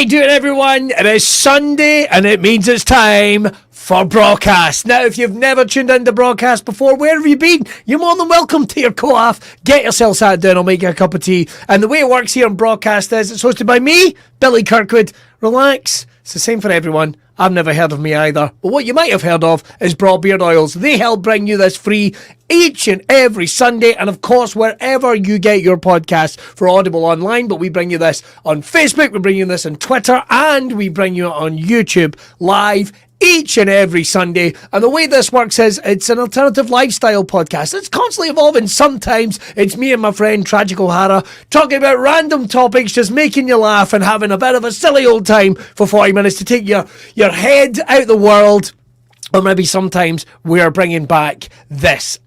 Hi doing everyone, it is Sunday and it means it's time for BRAWCAST. Now if you've never tuned into BRAWCAST before, where have you been? You're more than welcome to your co-op. Get yourself sat down, I'll make you a cup of tea. And the way it works here on BRAWCAST is it's hosted by me, Billy Kirkwood. Relax, it's the same for everyone. I've never heard of me either, but what you might have heard of is Broad Beard Oils. They help bring you this free each and every Sunday, and of course wherever you get your podcasts for Audible online, but we bring you this on Facebook, we bring you this on Twitter, and we bring you it on YouTube live each and every Sunday. And the way this works is it's an alternative lifestyle podcast. It's constantly evolving. Sometimes it's me and my friend Tragic O'Hara talking about random topics, just making you laugh and having a bit of a silly old time for 40 minutes to take your head out the world. Or maybe sometimes we are bringing back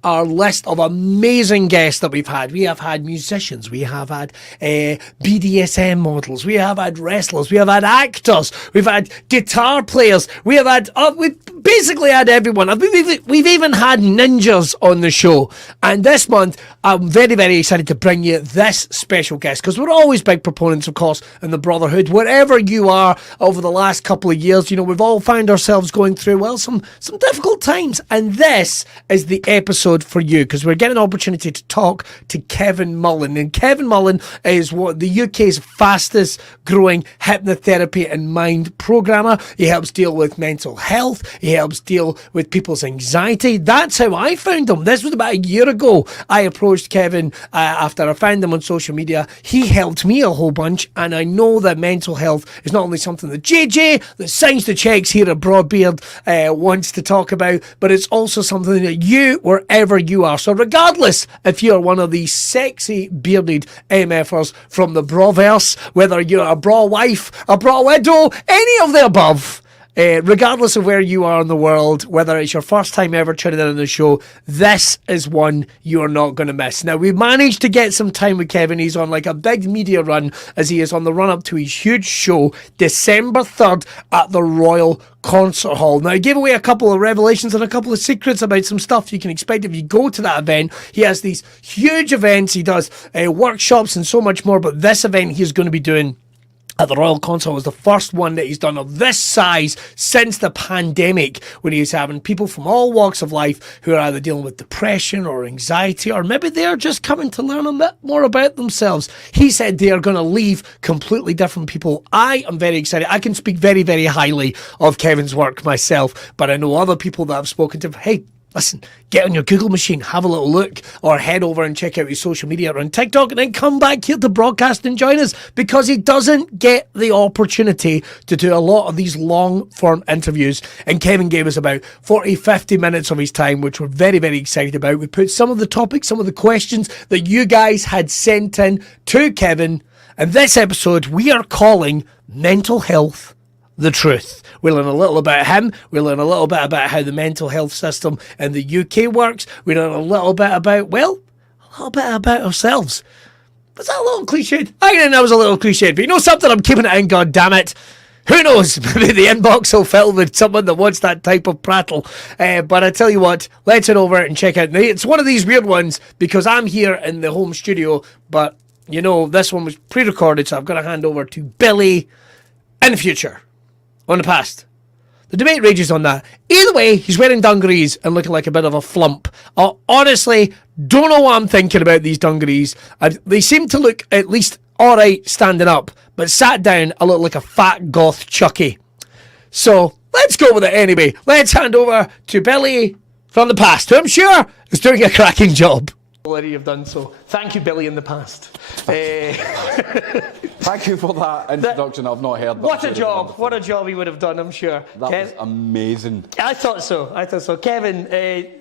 our list of amazing guests that we've had. We have had musicians, we have had BDSM models, we have had wrestlers, we have had actors, we've had guitar players, we have had, we've basically had everyone. We've even had ninjas on the show. And this month, I'm very, very excited to bring you this special guest, because we're always big proponents, of course, in the brotherhood. Wherever you are over the last couple of years, you know, we've all found ourselves going through, well, some difficult times, and this is the episode for you, because we're getting an opportunity to talk to Kevin Mullen. And Kevin Mullen is what the UK's fastest growing hypnotherapy and mind programmer. He helps deal with mental health, he helps deal with people's anxiety. That's how I found him. This was about a year ago. I approached Kevin after I found him on social media. He helped me a whole bunch, and I know that mental health is not only something that JJ, that signs the checks here at Broadbeard, wants to talk about, but it's also something that you, wherever you are, so regardless if you're one of these sexy bearded MFers from the Brawverse, whether you're a Braw wife, a Braw widow, any of the above, regardless of where you are in the world, whether it's your first time ever tuning in on the show, this is one you're not going to miss. Now, we managed to get some time with Kevin. He's on like a big media run, as he is on the run up to his huge show, December 3rd at the Royal Concert Hall. Now, he gave away a couple of revelations and a couple of secrets about some stuff you can expect if you go to that event. He has these huge events, he does workshops and so much more, but this event he's going to be doing at the Royal Concert was the first one that he's done of this size since the pandemic, when he's having people from all walks of life who are either dealing with depression or anxiety, or maybe they're just coming to learn a bit more about themselves. He said they are going to leave completely different people. I am very excited. I can speak very, very highly of Kevin's work myself, but I know other people that I've spoken to. Hey, listen, get on your Google machine, have a little look, or head over and check out his social media on TikTok, and then come back here to BRAWCAST and join us, because he doesn't get the opportunity to do a lot of these long-form interviews. And Kevin gave us about 40-50 minutes of his time, which we're very, very excited about. We put some of the topics, some of the questions that you guys had sent in to Kevin, and this episode we are calling Mental Health the Truth. We learn a little about him. We learn a little bit about how the mental health system in the UK works. We learn a little bit about, well, a little bit about ourselves. Was that a little cliched? I think that was a little cliched, but you know something? I'm keeping it in, God damn it. Who knows? Maybe the inbox will fill with someone that wants that type of prattle. But I tell you what, let's head over and check out. It's one of these weird ones, because I'm here in the home studio, but, you know, this one was pre-recorded, so I've got to hand over to Billy in the future. On the past. The debate rages on that. Either way, he's wearing dungarees and looking like a bit of a flump. Honestly, don't know what I'm thinking about these dungarees. They seem to look at least alright standing up, but sat down, I look like a fat goth Chucky. So, let's go with it anyway. Let's hand over to Billy from the past, who I'm sure is doing a cracking job. Already have done so. Thank you, Billy, in the past. Thank you for that introduction. I've not heard that. What a job. What a job he would have done, I'm sure. That was amazing. I thought so. Kevin,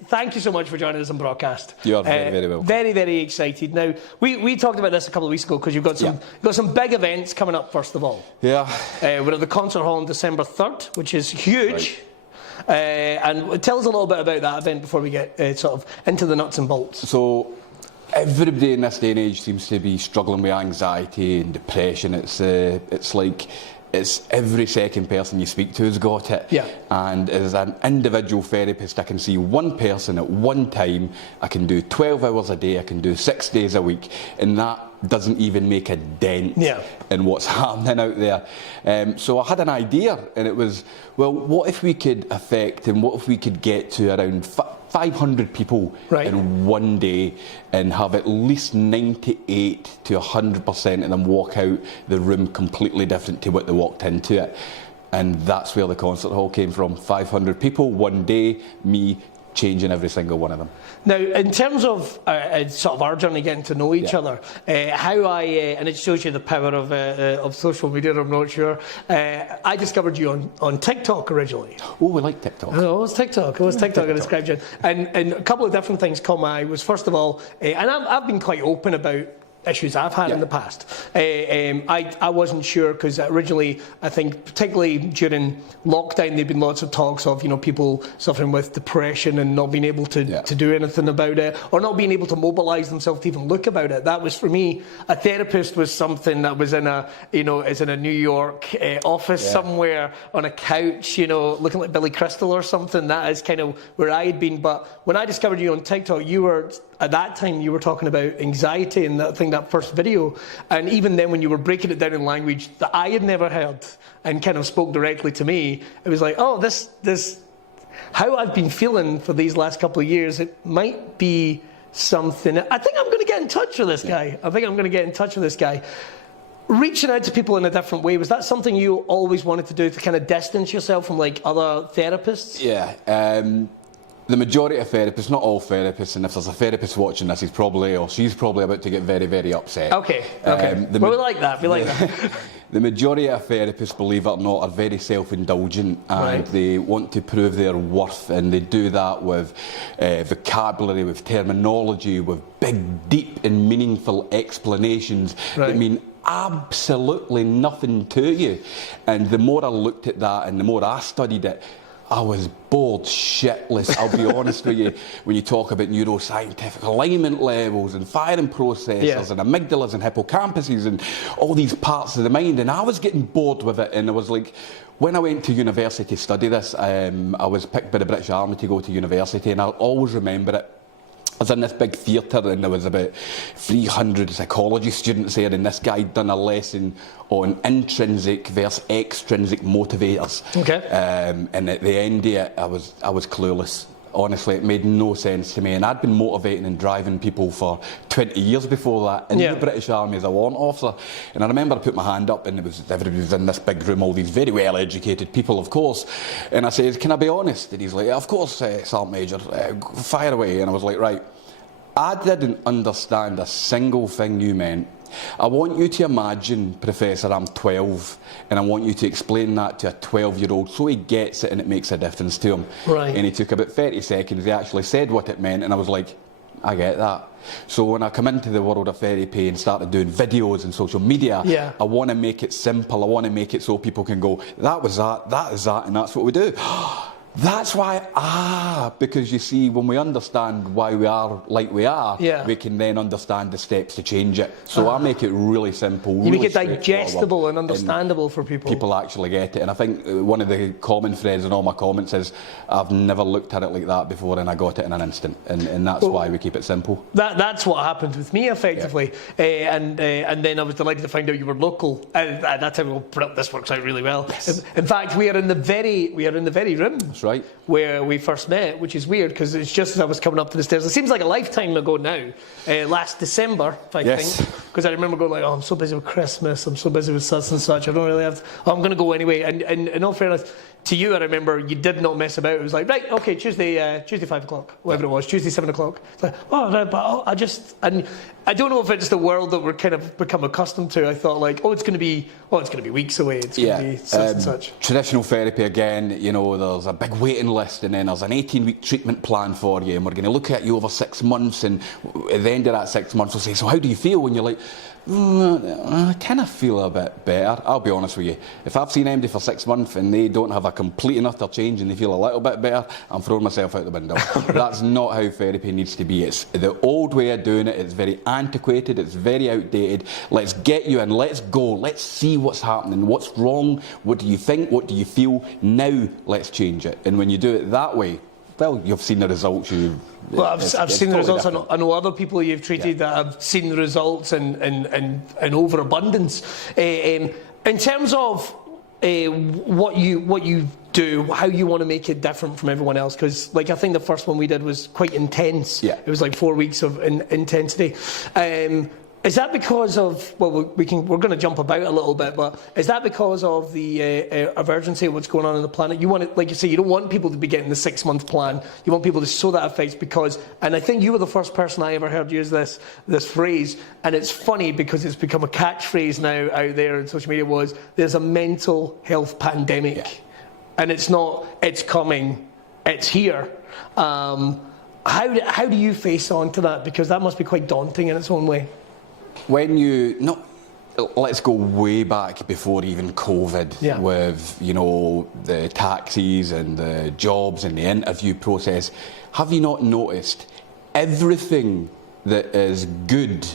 thank you so much for joining us on BRAWCAST. You are very, very welcome. Very, very excited. Now, we talked about this a couple of weeks ago, because you've got some big events coming up, first of all. Yeah. We're at the Concert Hall on December 3rd, which is huge. Right. And tell us a little bit about that event before we get sort of into the nuts and bolts. So, everybody in this day and age seems to be struggling with anxiety and depression. It's like it's every second person you speak to has got it. Yeah. And as an individual therapist, I can see one person at one time. I can do 12 hours a day. I can do 6 days a week, and that doesn't even make a dent in what's happening out there. So I had an idea, and it was, well, what if we could affect, and what if we could get to around 500 people in one day and have at least 98 to 100% of them walk out the room completely different to what they walked into it. And that's where the concert hall came from. 500 people, one day, me changing every single one of them. Now, in terms of sort of our journey getting to know each other, how and it shows you the power of social media, I'm not sure. I discovered you on TikTok originally. Oh, we like TikTok. Oh, it was TikTok. I described you. And a couple of different things caught my eye. Was first of all, and I've been quite open about issues I've had in the past. I wasn't sure, because originally, I think particularly during lockdown, there'd been lots of talks of, you know, people suffering with depression and not being able to do anything about it, or not being able to mobilise themselves to even look about it. That was, for me, a therapist was something that was in a, you know, is in a New York office somewhere on a couch, you know, looking like Billy Crystal or something. That is kind of where I had been. But when I discovered you on TikTok, you were, at that time, you were talking about anxiety, and I think that first video, and even then when you were breaking it down in language that I had never heard and kind of spoke directly to me, it was like, oh, this how I've been feeling for these last couple of years, it might be something. I think I'm going to get in touch with this guy. Reaching out to people in a different way, was that something you always wanted to do, to kind of distance yourself from like other therapists? The majority of therapists, not all therapists, and if there's a therapist watching this, she's probably about to get very, very upset. Okay. Well, we like that. The majority of therapists, believe it or not, are very self-indulgent, and they want to prove their worth, and they do that with vocabulary, with terminology, with big, deep and meaningful explanations that mean absolutely nothing to you. And the more I looked at that and the more I studied it, I was bored shitless, I'll be honest with you, when you talk about neuroscientific alignment levels and firing processors and amygdalas and hippocampuses and all these parts of the mind, and I was getting bored with it. And I was like, when I went to university to study this, I was picked by the British Army to go to university, and I'll always remember it. I was in this big theatre, and there was about 300 psychology students there, and this guy had done a lesson on intrinsic versus extrinsic motivators. And at the end of it, I was clueless. Honestly, it made no sense to me, and I'd been motivating and driving people for 20 years before that in the British Army as a warrant officer. And I remember I put my hand up, and everybody was in this big room, all these very well-educated people, of course. And I said, "Can I be honest?" And he's like, "Of course, Sergeant Major, fire away." And I was like, "Right, I didn't understand a single thing you meant. I want you to imagine, Professor, I'm 12, and I want you to explain that to a 12-year-old so he gets it and it makes a difference to him." And he took about 30 seconds, he actually said what it meant, and I was like, I get that. So when I come into the world of therapy and started doing videos and social media, I want to make it simple. I want to make it so people can go, that was that is that, and that's what we do. That's why, because you see, when we understand why we are like we are, we can then understand the steps to change it. So I make it really simple. You make it digestible and understandable for people. People actually get it. And I think one of the common threads in all my comments is, I've never looked at it like that before, and I got it in an instant. And that's why we keep it simple. That's what happened with me, effectively. And then I was delighted to find out you were local. At that time, this works out really well. Yes. In fact, we are in the very room. Right. Where we first met, which is weird because it's just as I was coming up to the stairs. It seems like a lifetime ago now. Last December, I think, because I remember going like, "Oh, I'm so busy with Christmas. I'm so busy with such and such. I don't really have. I'm going to go anyway." And in all fairness to you, I remember you did not mess about. It was like, right, okay, Tuesday 5 o'clock, whatever it was, Tuesday 7 o'clock. It's like, and I don't know if it's the world that we're kind of become accustomed to. I thought like, it's going to be weeks away. It's going to be such and such. Traditional therapy again, you know, there's a big waiting list, and then there's an 18-week treatment plan for you, and we're going to look at you over 6 months, and at the end of that 6 months, we'll say, "So how do you feel?" And you're like, I kind of feel a bit better. I'll be honest with you. If I've seen MD for 6 months and they don't have a complete and utter change and they feel a little bit better, I'm throwing myself out the window. That's not how therapy needs to be. It's the old way of doing it. It's very antiquated. It's very outdated. Let's get you in. Let's go. Let's see what's happening. What's wrong? What do you think? What do you feel? Now let's change it. And when you do it that way, well, you've seen the results. Well, I've seen the results. I know other people you've treated that have seen the results and overabundance. In terms of what you do, how you want to make it different from everyone else, because like I think the first one we did was quite intense. Yeah. It was like 4 weeks of intensity. Is that because of, well, we're going to jump about a little bit, but is that because of the of urgency of what's going on in the planet? You want it, like you say, you don't want people to be getting the 6-month plan. You want people to sow that effects because, and I think you were the first person I ever heard use this phrase, and it's funny because it's become a catchphrase now out there in social media, was there's a mental health pandemic. Yeah. And it's not, it's coming, it's here. How do you face on to that? Because that must be quite daunting in its own way. When you, let's go way back before even COVID, with, you know, the taxis and the jobs and the interview process, have you not noticed everything that is good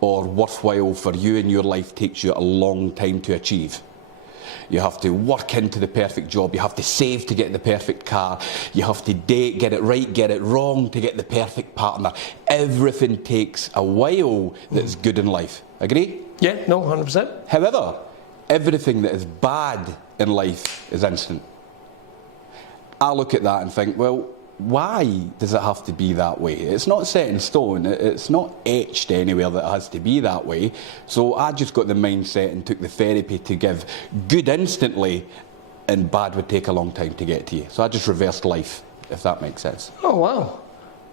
or worthwhile for you in your life takes you a long time to achieve? You have to work into the perfect job, you have to save to get the perfect car, you have to date, get it right, get it wrong to get the perfect partner. Everything takes a while that's good in life. Agree? Yeah, no, 100%. However, everything that is bad in life is instant. I look at that and think, well, why does it have to be that way? It's not set in stone, it's not etched anywhere that it has to be that way. So I just got the mindset and took the therapy to give good instantly and bad would take a long time to get to you. So I just reversed life, if that makes sense. Oh, wow.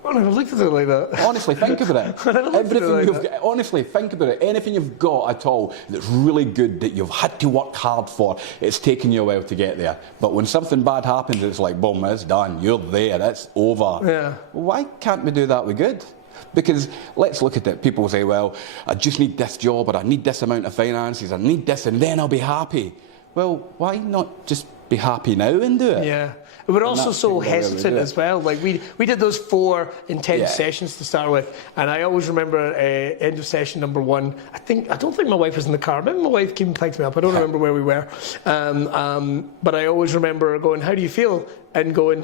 I never looked at it like that. Honestly, think about it. Honestly, think about it. Anything you've got at all that's really good, that you've had to work hard for, it's taken you a while to get there. But when something bad happens, it's like, boom, it's done. You're there. It's over. Yeah. Why can't we do that with good? Because let's look at it. People say, well, I just need this job, or I need this amount of finances, I need this, and then I'll be happy. Well, why not just be happy now and do it? Yeah. We're also so hesitant as well. Like we did those 4 intense sessions to start with, and I always remember end of session number 1. I don't think my wife was in the car. Maybe my wife came and picked me up. I don't remember where we were. But I always remember going, "How do you feel?" and going,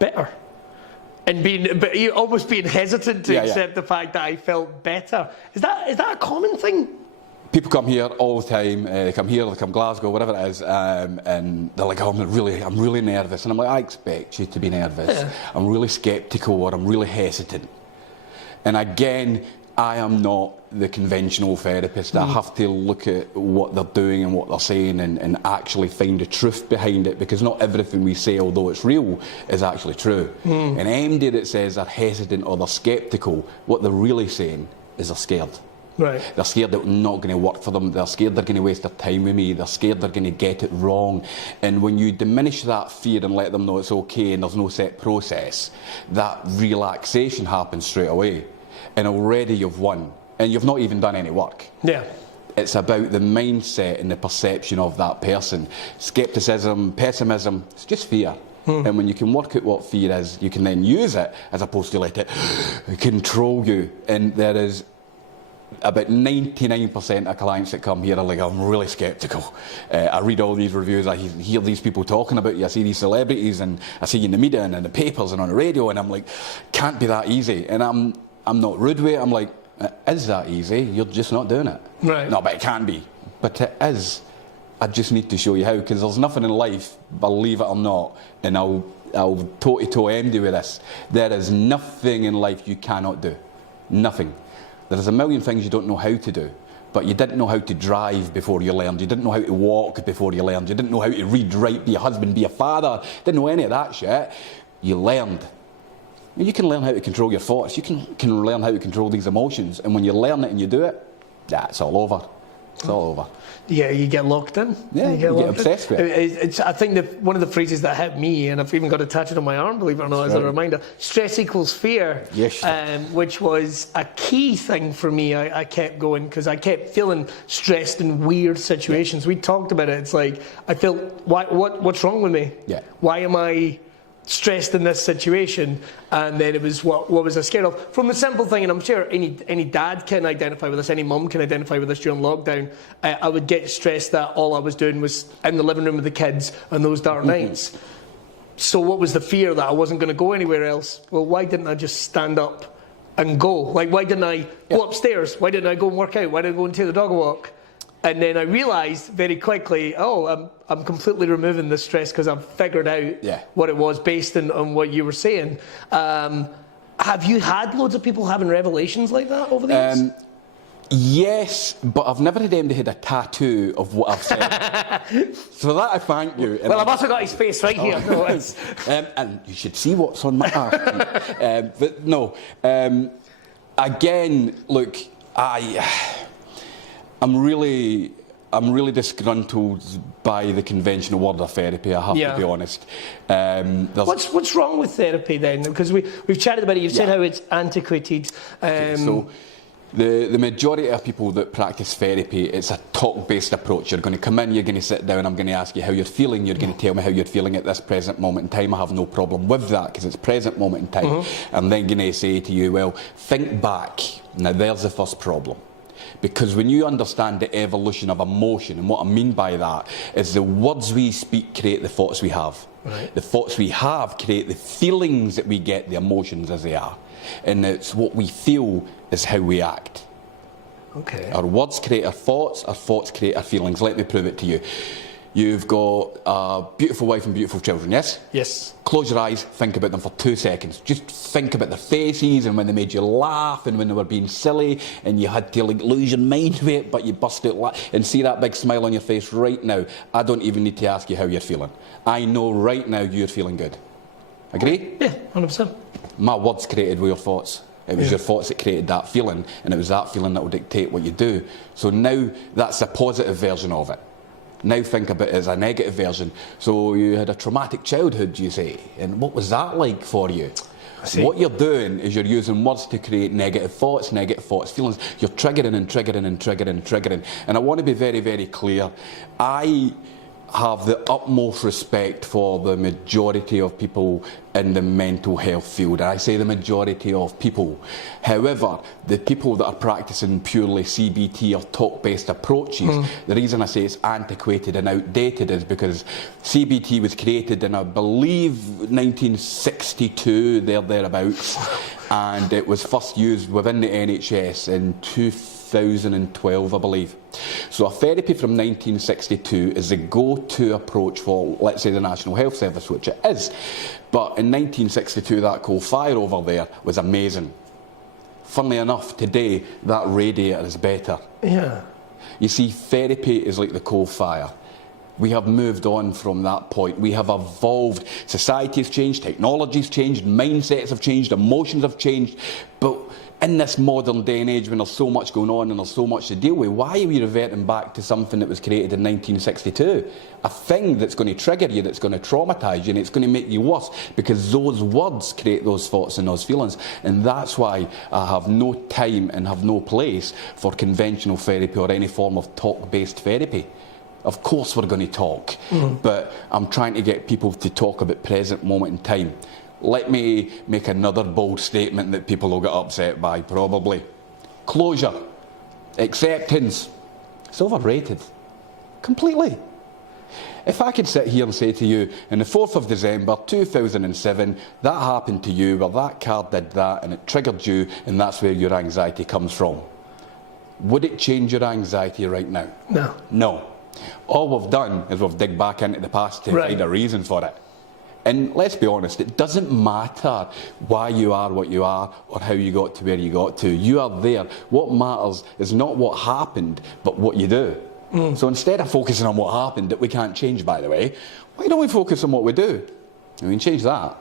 better. And almost being hesitant to accept the fact that I felt better. Is that a common thing? People come here all the time. They come here, they come Glasgow, whatever it is, and they're like, "Oh, I'm really nervous." And I'm like, "I expect you to be nervous. Yeah. I'm really sceptical, or I'm really hesitant." And again, I am not the conventional therapist. I have to look at what they're doing and what they're saying and actually find the truth behind it, because not everything we say, although it's real, is actually true. And anybody that says they're hesitant or they're sceptical, what they're really saying is they're scared. Right. They're scared that it's not going to work for them. They're scared they're going to waste their time with me. They're scared they're going to get it wrong. And when you diminish that fear and let them know it's okay and there's no set process, that relaxation happens straight away. And already you've won. And you've not even done any work. Yeah. It's about the mindset and the perception of that person. Skepticism, pessimism, it's just fear. And when you can work out what fear is, you can then use it as opposed to let it control you. And there is about 99% of clients that come here are like, "I'm really sceptical. I read all these reviews, I hear these people talking about you, I see these celebrities, and I see you in the media and in the papers and on the radio," and I'm like, can't be that easy. And I'm not rude with it. I'm like, is that easy? You're just not doing it. Right. No, but it can be. But it is. I just need to show you how, because there's nothing in life, believe it or not, and I'll toe-to-toe MD with this, there is nothing in life you cannot do. Nothing. There's a million things you don't know how to do, but you didn't know how to drive before you learned. You didn't know how to walk before you learned. You didn't know how to read, write, be a husband, be a father. Didn't know any of that shit. You learned. And you can learn how to control your thoughts. You can learn how to control these emotions. And when you learn it and you do it, it's all over. It's all over. Yeah, you get locked in. Yeah, you get obsessed with it. I think one of the phrases that hit me, and I've even got it tattooed on my arm, believe it or not, as a reminder, stress equals fear, yes. Which was a key thing for me. I kept going because I kept feeling stressed in weird situations. We talked about it. It's like, I felt, what's wrong with me? Yeah. Why am I stressed in this situation? And then it was what was I scared of, from the simple thing, and I'm sure any dad can identify with this, any mum can identify with this during lockdown. I would get stressed that all I was doing was in the living room with the kids on those dark nights. So what was the fear that I wasn't going to go anywhere else? Well, why didn't I just stand up and go? Like, why didn't I go upstairs? Why didn't I go and work out? Why didn't I go and take the dog a walk? And then I realised very quickly, I'm completely removing the stress because I've figured out what it was based on what you were saying. Have you had loads of people having revelations like that over the years? Yes, but I've never had anybody had a tattoo of what I've said. So that I thank you. And well, I've also got his face right here. No, and you should see what's on my arm. But no, again, look, I'm really disgruntled by the conventional word of therapy, I have to be honest. What's wrong with therapy then? Because we've chatted about it, you've said how it's antiquated. So the majority of people that practice therapy, it's a talk-based approach. You're going to come in, you're going to sit down, I'm going to ask you how you're feeling, you're going to tell me how you're feeling at this present moment in time. I have no problem with that because it's present moment in time. I'm then going to say to you, well, think back. Now there's the first problem. Because when you understand the evolution of emotion, and what I mean by that is the words we speak create the thoughts we have. Right. The thoughts we have create the feelings that we get, the emotions as they are. And it's what we feel is how we act. Okay. Our words create our thoughts create our feelings. Let me prove it to you. You've got a beautiful wife and beautiful children, yes? Yes. Close your eyes, think about them for 2 seconds. Just think about their faces and when they made you laugh and when they were being silly and you had to like lose your mind with it, but you bust out and see that big smile on your face right now. I don't even need to ask you how you're feeling. I know right now you're feeling good. Agree? Yeah, 100%. My words created with your thoughts. It was your thoughts that created that feeling, and it was that feeling that will dictate what you do. So now that's a positive version of it. Now think about it as a negative version. So you had a traumatic childhood, you say, and what was that like for you? What you're doing is you're using words to create negative thoughts, feelings. You're triggering and triggering and triggering and triggering. And I want to be very, very clear. I have the utmost respect for the majority of people in the mental health field. I say the majority of people. However, the people that are practicing purely CBT or talk-based approaches, the reason I say it's antiquated and outdated is because CBT was created in, I believe, 1962, thereabouts, and it was first used within the NHS in 2012, I believe. So a therapy from 1962 is the go-to approach for, let's say, the National Health Service, which it is. But in 1962, that coal fire over there was amazing. Funnily enough, today, that radiator is better. Yeah. You see, therapy is like the coal fire. We have moved on from that point. We have evolved. Society has changed, technology's changed, mindsets have changed, emotions have changed. But in this modern day and age when there's so much going on and there's so much to deal with, why are we reverting back to something that was created in 1962? A thing that's going to trigger you, that's going to traumatise you, and it's going to make you worse because those words create those thoughts and those feelings. And that's why I have no time and have no place for conventional therapy or any form of talk-based therapy. Of course we're going to talk, but I'm trying to get people to talk about present moment in time. Let me make another bold statement that people will get upset by, probably. Closure, acceptance, it's overrated. Completely. If I could sit here and say to you, on the 4th of December 2007, that happened to you, well, that card did that, and it triggered you, and that's where your anxiety comes from. Would it change your anxiety right now? No. No. All we've done is we've digged back into the past to find a reason for it. And let's be honest, it doesn't matter why you are what you are or how you got to where you got to. You are there. What matters is not what happened, but what you do. So instead of focusing on what happened, that we can't change, by the way, why don't we focus on what we do? And we can change that.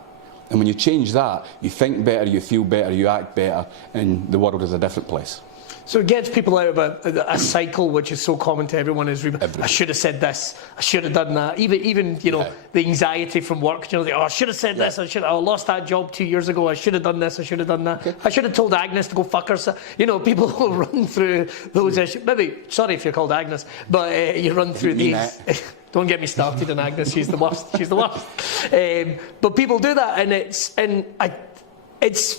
And when you change that, you think better, you feel better, you act better, and the world is a different place. So it gets people out of a cycle which is so common to everyone. Is I should have said this, I should have done that. Even you know, the anxiety from work. You know, I should have said this. I lost that job 2 years ago. I should have done this. I should have done that. I should have told Agnes to go fuck herself. You know, people will run through those issues. Maybe sorry if you're called Agnes, but you run through these. Don't get me started on Agnes. She's the worst. She's the worst. But people do that, and it's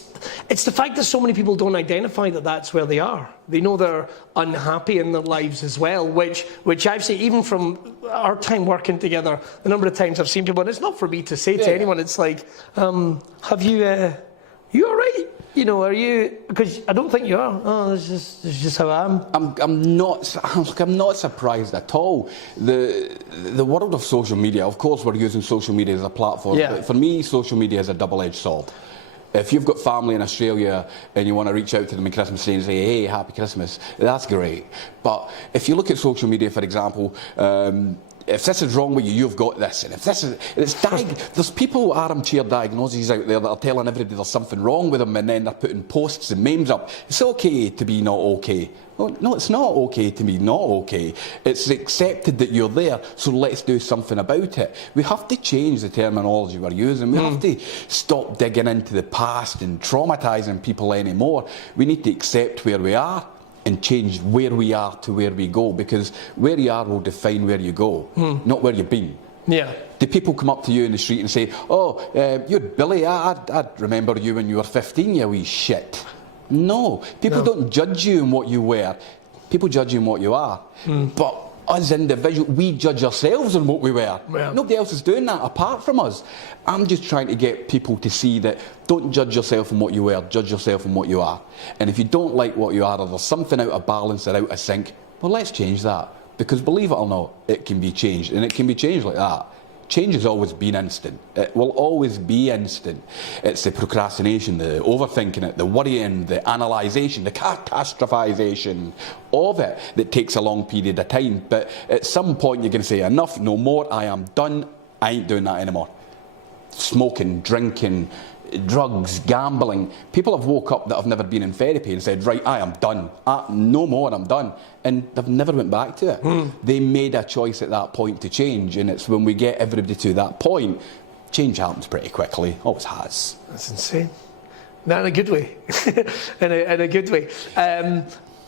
it's the fact that so many people don't identify that that's where they are. They know they're unhappy in their lives as well, which I've seen even from our time working together. The number of times I've seen people, and it's not for me to say to anyone. It's like, have you all right? You know, are you? Because I don't think you are. Oh, this is just how I am. I'm not surprised at all. The world of social media. Of course, we're using social media as a platform. Yeah. But for me, social media is a double-edged sword. If you've got family in Australia and you want to reach out to them at Christmas Day and say, hey, happy Christmas, that's great. But if you look at social media, for example, if this is wrong with you, you've got this. And if this is, there's people, armchair diagnoses out there that are telling everybody there's something wrong with them, and then they're putting posts and memes up. It's okay to be not okay. Well, no, it's not okay to be not okay. It's accepted that you're there, so let's do something about it. We have to change the terminology we're using. We have to stop digging into the past and traumatising people anymore. We need to accept where we are and change where we are to where we go, because where you are will define where you go, not where you've been. Yeah. Do people come up to you in the street and say, oh, you're Billy, I remember you when you were 15, you wee shit. No, people don't judge you in what you wear. People judge you in what you are. But us individuals, we judge ourselves on what we wear. Yeah. Nobody else is doing that apart from us. I'm just trying to get people to see that don't judge yourself on what you wear, judge yourself on what you are. And if you don't like what you are, or there's something out of balance or out of sync, well, let's change that. Because believe it or not, it can be changed. And it can be changed like that. Change has always been instant. It will always be instant. It's the procrastination, the overthinking it, the worrying, the analysation, the catastrophisation of it that takes a long period of time. But at some point you're going to say, enough, no more, I am done, I ain't doing that anymore. Smoking, drinking, drugs, gambling. People have woke up that have never been in therapy and said, right, I am done. No more, I'm done. And they've never went back to it. They made a choice at that point to change, and it's when we get everybody to that point, change happens pretty quickly. Always has. That's insane. Not in a good way. in a good way.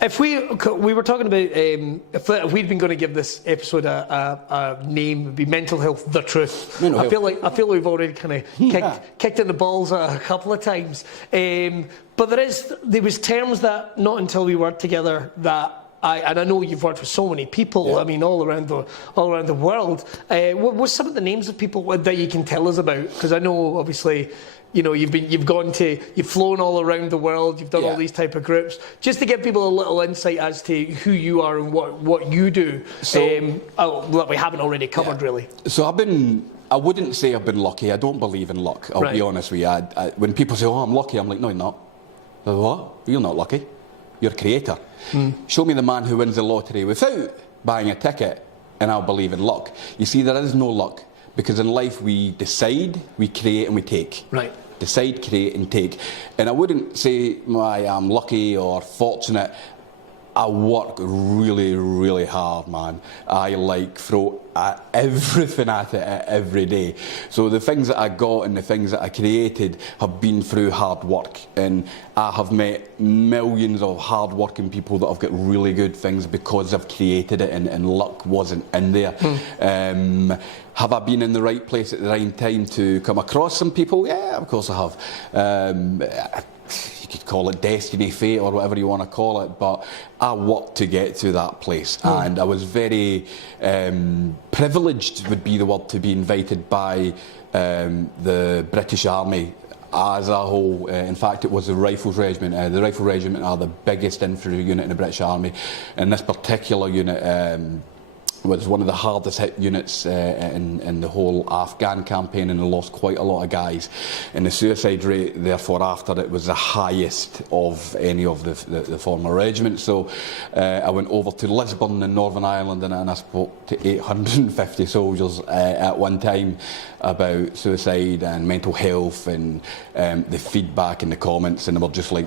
If we were talking about if we'd been going to give this episode a name, it'd be Mental Health: The Truth. I feel like we've already kind of kicked in the balls a couple of times. But there was terms that not until we worked together that I know you've worked with so many people. Yeah. I mean, all around the world. What's some of the names of people that you can tell us about? Because I know obviously, you know, you've flown all around the world, you've done all these type of groups, just to give people a little insight as to who you are and what you do. So that we haven't already covered really. So I wouldn't say I've been lucky. I don't believe in luck. I'll be honest with you. When people say, "Oh, I'm lucky," I'm like, "No, you're not." What? You're not lucky. You're a creator. Show me the man who wins the lottery without buying a ticket, and I'll believe in luck. You see, there is no luck, because in life we decide, we create, and we take. Right. Decide, create, and take. And I wouldn't say I am lucky or fortunate. I work really, really hard, man. I throw everything at it every day. So the things that I got and the things that I created have been through hard work. And I have met millions of hard-working people that have got really good things because I've created it, and luck wasn't in there. Have I been in the right place at the right time to come across some people? Yeah, of course I have. You could call it destiny, fate, or whatever you want to call it, but I worked to get to that place, and I was very privileged, would be the word, to be invited by the British Army as a whole. In fact, it was the Rifles Regiment. The Rifle Regiment are the biggest infantry unit in the British Army, and this particular unit was one of the hardest hit units in the whole Afghan campaign, and they lost quite a lot of guys. And the suicide rate, therefore, after it was the highest of any of the former regiments. So I went over to Lisbon in Northern Ireland, and I spoke to 850 soldiers at one time about suicide and mental health, and the feedback and the comments, and they were just like,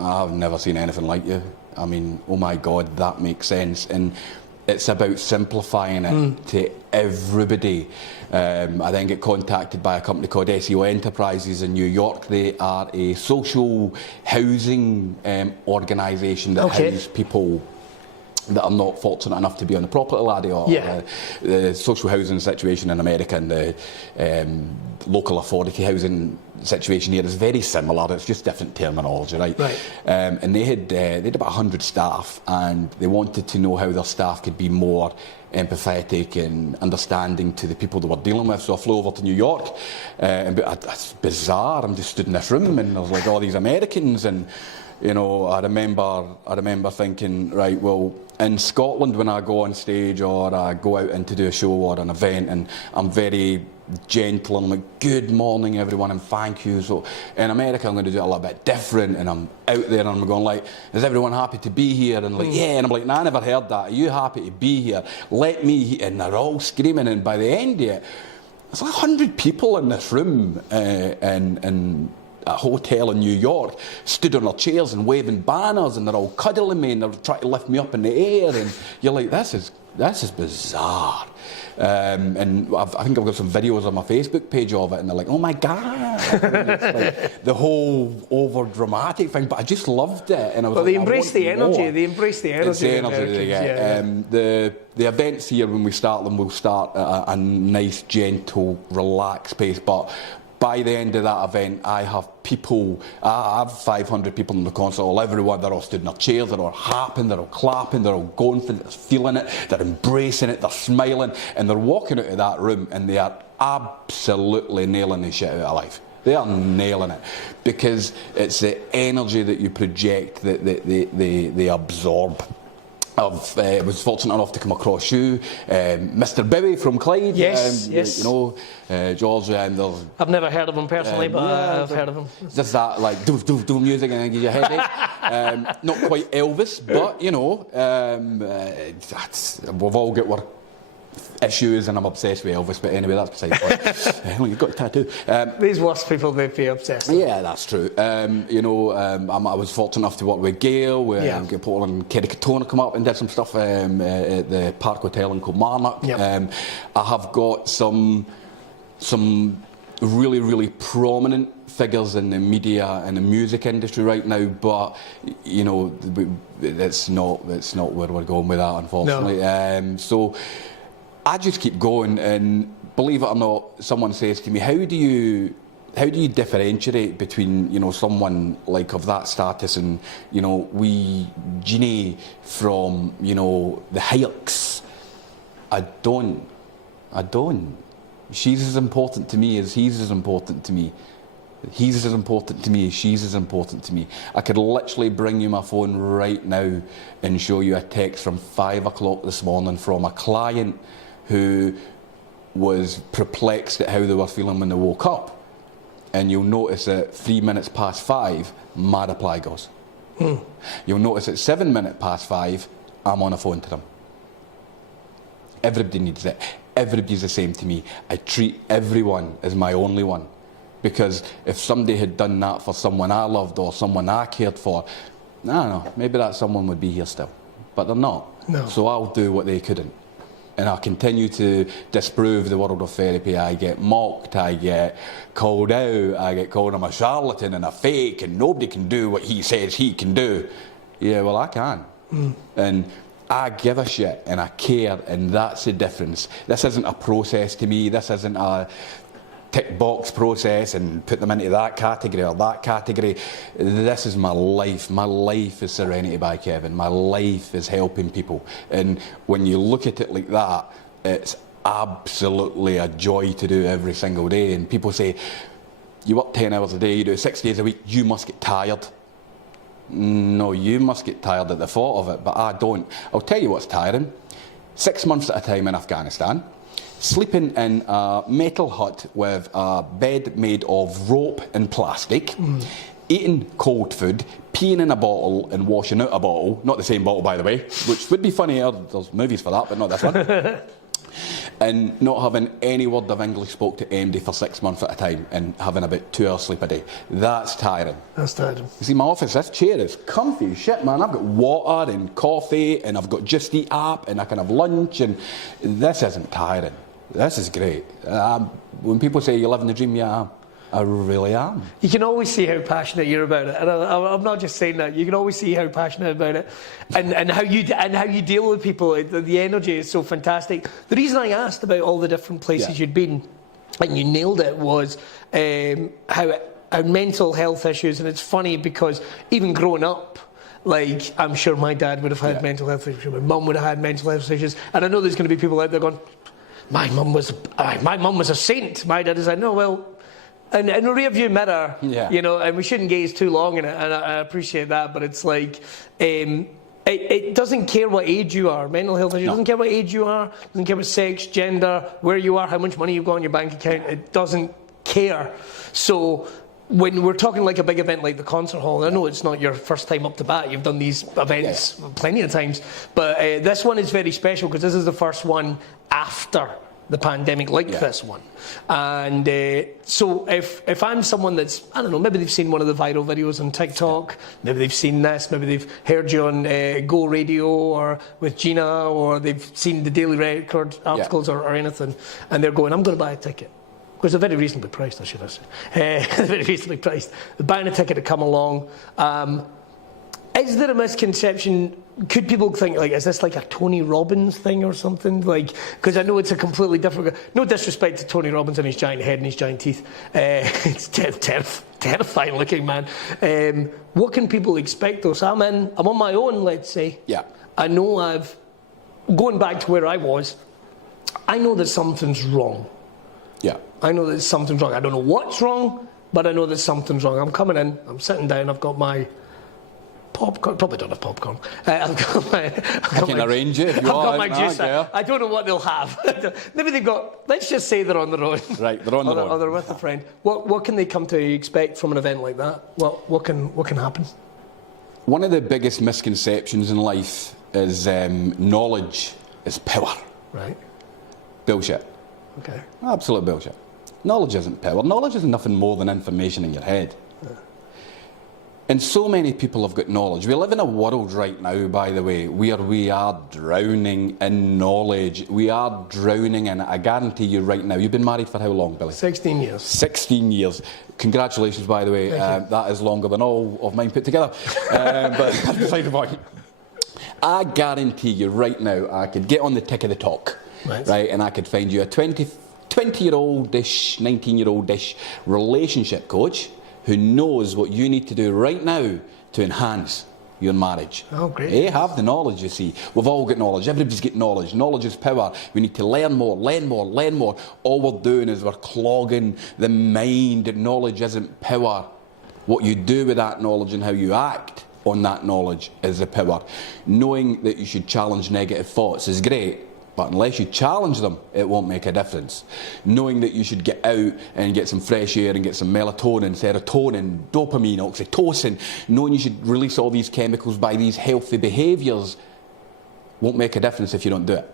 "I've never seen anything like you. I mean, oh my God, that makes sense." And it's about simplifying it to everybody. I then get contacted by a company called SEO Enterprises in New York. They are a social housing organisation that houses people that are not fortunate enough to be on the property ladder, or the social housing situation in America, and the local authority housing situation here is very similar. It's just different terminology, right? And they had about 100 staff, and they wanted to know how their staff could be more empathetic and understanding to the people they were dealing with. So I flew over to New York, and it's bizarre. I'm just stood in this room, and there's like all these Americans, and you know, I remember thinking, right, well, in Scotland when I go on stage or I go out and to do a show or an event, and I'm very gentle and I'm like, good morning everyone and thank you. So in America I'm going to do it a little bit different, and I'm out there and I'm going like, is everyone happy to be here? And like, yeah. And I'm like, nah, I never heard that. Are you happy to be here? Let me. And they're all screaming, and by the end of it, there's like 100 people in this room, and a hotel in New York, stood on their chairs and waving banners, and they're all cuddling me and they're trying to lift me up in the air, and you're like, this is bizarre. And I think I've got some videos on my Facebook page of it, and they're like, oh my God. It's like the whole over dramatic thing, but I just loved it. And I was well, like, they embrace the energy. More. They embrace the energy. It's the energy they get. The events here, when we start them, we'll start at a nice, gentle, relaxed pace, but by the end of that event, I have 500 people in the concert hall. Everyone, they're all stood in their chairs, they're all happy, they're all clapping, they're all going for it, they're feeling it, they're embracing it, they're smiling, and they're walking out of that room and they are absolutely nailing the shit out of life. They are nailing it, because it's the energy that you project that they absorb. I was fortunate enough to come across you, Mr. Bowie from Clyde. Yes. You know, George. I've never heard of him personally, but I've heard of him. Just that, like, do music and then give you a headache. Not quite Elvis, but you know, we've all got our issues, and I'm obsessed with Elvis. But anyway, that's beside the point. You've got a tattoo. These worst people, they'd be obsessed. Yeah, that's true. You know, I was fortunate enough to work with Gail, with Paul and Kerry Katona come up and did some stuff at the Park Hotel in Kilmarnock. I have got some really, really prominent figures in the media and the music industry right now, but you know, it's not where we're going with that, unfortunately. No. So I just keep going, and believe it or not, someone says to me, how do you differentiate between, you know, someone like of that status and, you know, Jeannie from, you know, the Hayeks? I don't. She's as important to me as he's as important to me. He's as important to me as she's as important to me. I could literally bring you my phone right now and show you a text from 5 o'clock this morning from a client who was perplexed at how they were feeling when they woke up. And you'll notice that 3 minutes past 5, my reply goes. You'll notice at 7 minutes past 5, I'm on a phone to them. Everybody needs it. Everybody's the same to me. I treat everyone as my only one. Because if somebody had done that for someone I loved or someone I cared for, I don't know, maybe that someone would be here still. But they're not. No. So I'll do what they couldn't. And I continue to disprove the world of therapy. I get mocked, I get called out, I get called I'm a charlatan and a fake, and nobody can do what he says he can do. Yeah, well, I can. And I give a shit and I care, and that's the difference. This isn't a process to me. This isn't a tick box process and put them into that category or that category. This is my life. My life is Serenity by Kevin. My life is helping people. And when you look at it like that, it's absolutely a joy to do every single day. And people say, you work 10 hours a day, you do it 6 days a week, you must get tired. No, you must get tired at the thought of it, but I don't. I'll tell you what's tiring. 6 months at a time in Afghanistan, sleeping in a metal hut with a bed made of rope and plastic, eating cold food, peeing in a bottle and washing out a bottle, not the same bottle by the way, which would be funny, there's movies for that, but not this one. And not having any word of English spoke to anybody for 6 months at a time, and having about 2 hours sleep a day. That's tiring. That's tiring. You see, my office, this chair is comfy as shit, man. I've got water and coffee, and I've got Just Eat app, and I can have lunch, and this isn't tiring. This is great. When people say you live in the dream, yeah, I really am. You can always see how passionate you're about it, and I'm not just saying that. You can always see how passionate about it, and how you deal with people. The energy is so fantastic. The reason I asked about all the different places you'd been and you nailed it, was how mental health issues, and it's funny because even growing up, like, I'm sure my dad would have had mental health issues, my mum would have had mental health issues, and I know there's going to be people out there going, my mum was a saint. My dad is like, no, well, and in a rear view mirror, you know, and we shouldn't gaze too long in it, and I appreciate that, but it's like, it doesn't care what age you are. Mental health issues doesn't care what age you are, doesn't care what sex, gender, where you are, how much money you've got on your bank account. It doesn't care. So when we're talking like a big event like the concert hall, I know it's not your first time up to bat, you've done these events plenty of times, but this one is very special because this is the first one after the pandemic like this one. And so if I'm someone that's, I don't know, maybe they've seen one of the viral videos on TikTok, maybe they've seen this, maybe they've heard you on Go Radio or with Gina, or they've seen the Daily Record articles or anything, and they're going, I'm going to buy a ticket. Because they're very reasonably priced, I should have said. Very reasonably priced. They're buying a ticket to come along. Is there a misconception? Could people think, like, is this like a Tony Robbins thing or something? Like, because I know it's a completely different. No disrespect to Tony Robbins and his giant head and his giant teeth. It's terrifying looking, man. What can people expect though? So I'm on my own, let's say. Yeah. I know going back to where I was, I know that something's wrong. Yeah. I know that something's wrong. I don't know what's wrong, but I know that something's wrong. I'm coming in, I'm sitting down, I've got my popcorn. Probably don't have popcorn. I can arrange it if you want. I've got my juice. I don't know what they'll have. Maybe they've got, let's just say they're on their own. Right, they're on their own. Or they're with a friend. What can they come to expect from an event like that? What can happen? One of the biggest misconceptions in life is knowledge is power. Right. Bullshit. Okay. Absolute bullshit. Knowledge isn't power. Knowledge is nothing more than information in your head. And so many people have got knowledge. We live in a world right now, by the way, where we are drowning in knowledge. We are drowning in it. I guarantee you right now. You've been married for how long, Billy? 16 years. 16 years. Congratulations, by the way. That is longer than all of mine put together. But that's beside the point. I guarantee you right now, I could get on the tick of the talk. Right, and I could find you a 20-year-old-ish, 19-year-old-ish relationship coach who knows what you need to do right now to enhance your marriage. Oh, great. They have the knowledge, you see. We've all got knowledge. Everybody's got knowledge. Knowledge is power. We need to learn more, learn more, learn more. All we're doing is we're clogging the mind. Knowledge isn't power. What you do with that knowledge and how you act on that knowledge is the power. Knowing that you should challenge negative thoughts is great, but unless you challenge them, it won't make a difference. Knowing that you should get out and get some fresh air and get some melatonin, serotonin, dopamine, oxytocin, knowing you should release all these chemicals by these healthy behaviours won't make a difference if you don't do it.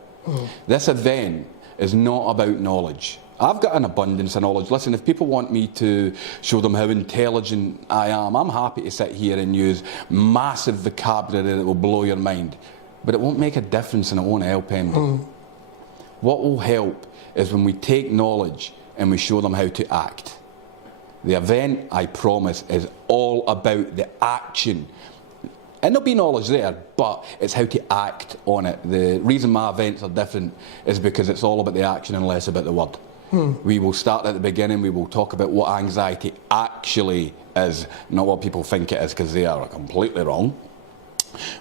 This event is not about knowledge. I've got an abundance of knowledge. Listen, if people want me to show them how intelligent I am, I'm happy to sit here and use massive vocabulary that will blow your mind. But it won't make a difference and it won't help anybody. What will help is when we take knowledge and we show them how to act. The event, I promise, is all about the action. And there'll be knowledge there, but it's how to act on it. The reason my events are different is because it's all about the action and less about the word. We will start at the beginning, we will talk about what anxiety actually is, not what people think it is, because they are completely wrong.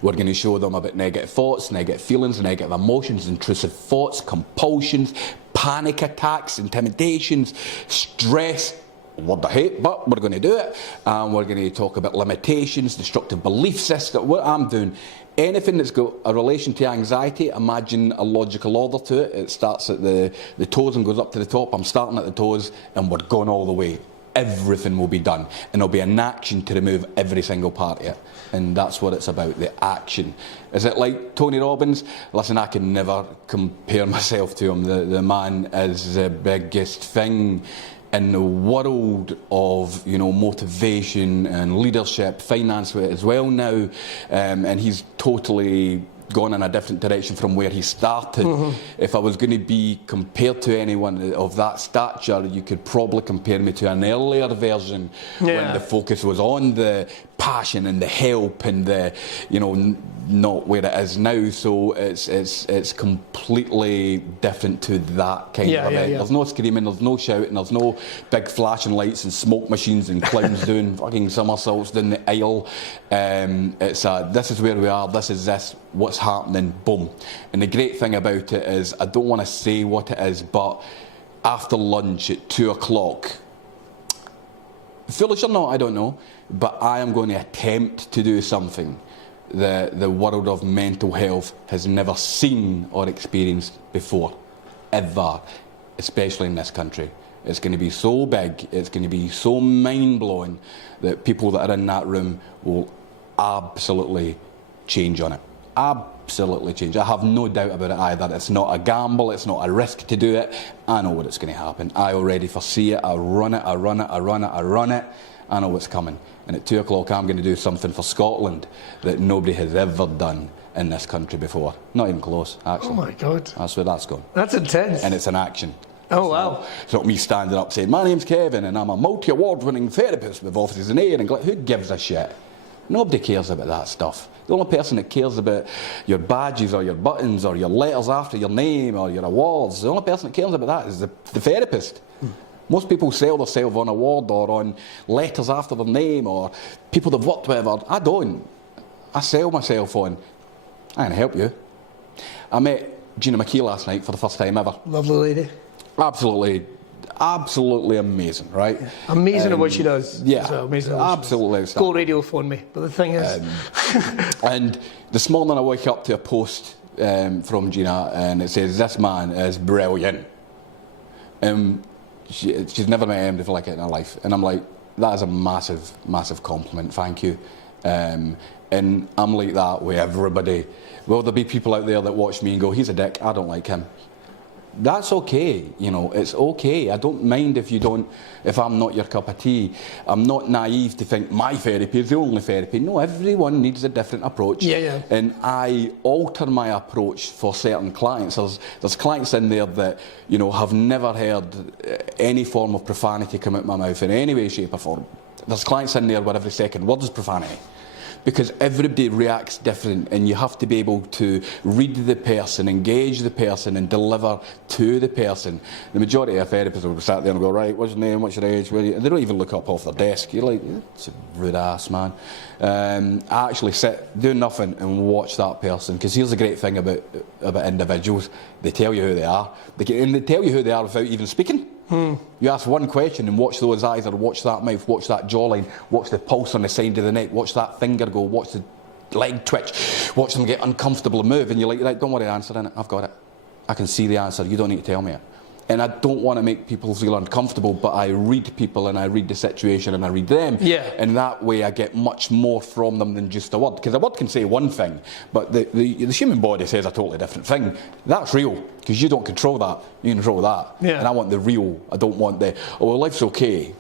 We're going to show them about negative thoughts, negative feelings, negative emotions, intrusive thoughts, compulsions, panic attacks, intimidations, stress. Word I hate, but we're going to do it. And we're going to talk about limitations, destructive belief system. What I'm doing, anything that's got a relation to anxiety, imagine a logical order to it. It starts at the toes and goes up to the top. I'm starting at the toes and we're going all the way. Everything will be done, and there'll be an action to remove every single part of it, and that's what it's about, the action. Is it like Tony Robbins? Listen, I can never compare myself to him. The man is the biggest thing in the world of, you know, motivation and leadership, finance as well now, and he's totally gone in a different direction from where he started. If I was going to be compared to anyone of that stature, you could probably compare me to an earlier version when the focus was on the passion and the help and the, you know, not where it is now. So it's completely different to that kind of event. There's no screaming, there's no shouting, there's no big flashing lights and smoke machines and clowns doing fucking somersaults down the aisle. It's this is where we are, this is what's happening, boom. And the great thing about it is, I don't want to say what it is, but after lunch at 2 o'clock, foolish or not, I don't know, but I am going to attempt to do something the world of mental health has never seen or experienced before, ever, especially in this country. It's going to be so big, it's going to be so mind-blowing that people that are in that room will absolutely change on it. Absolutely change. I have no doubt about it either. It's not a gamble, it's not a risk to do it. I know what it's going to happen. I already foresee it, I run it. I know what's coming. And at 2 o'clock I'm going to do something for Scotland that nobody has ever done in this country before. Not even close, actually. Oh my God. That's where that's gone. That's intense. And it's an action. Oh wow. It's not me standing up saying, my name's Kevin and I'm a multi-award winning therapist with offices in Ayr and who gives a shit? Nobody cares about that stuff. The only person that cares about your badges or your buttons or your letters after your name or your awards, the only person that cares about that is the therapist. Most people sell themselves on award or on letters after their name or people they've worked with. I don't. I sell myself on, I can help you. I met Gina McKee last night for the first time ever. Lovely lady. Absolutely amazing, right? Amazing at what she does. Yeah, so amazing absolutely. Go radio phone me. But the thing is... and this morning I woke up to a post from Gina and it says, this man is brilliant. She's never met anybody like it in her life. And I'm like, that is a massive, massive compliment, thank you. And I'm like that with everybody. Will there be people out there that watch me and go, he's a dick, I don't like him? That's okay, you know, it's okay. I don't mind if I'm not your cup of tea. I'm not naive to think my therapy is the only therapy. No, everyone needs a different approach. And I alter my approach for certain clients. There's clients in there that, you know, have never heard any form of profanity come out my mouth in any way, shape or form. There's clients in there where every second word is profanity. Because everybody reacts different and you have to be able to read the person, engage the person and deliver to the person. The majority of therapists will sat there and go, right, what's your name, what's your age, where you? They don't even look up off their desk. You're like, it's a rude ass, man. I actually sit, do nothing and watch that person, because here's the great thing about individuals. They tell you who they are. And they tell you who they are without even speaking. You ask one question and watch those eyes, or watch that mouth, watch that jawline, watch the pulse on the side of the neck, watch that finger go, watch the leg twitch, watch them get uncomfortable and move, and you're like, right, don't worry, answering it, I've got it. I can see the answer, you don't need to tell me it. And I don't want to make people feel uncomfortable, but I read people and I read the situation and I read them. And that way I get much more from them than just a word. Because a word can say one thing, but the human body says a totally different thing. That's real, because you don't control that, you control that. And I want the real, I don't want the, oh, well, life's okay,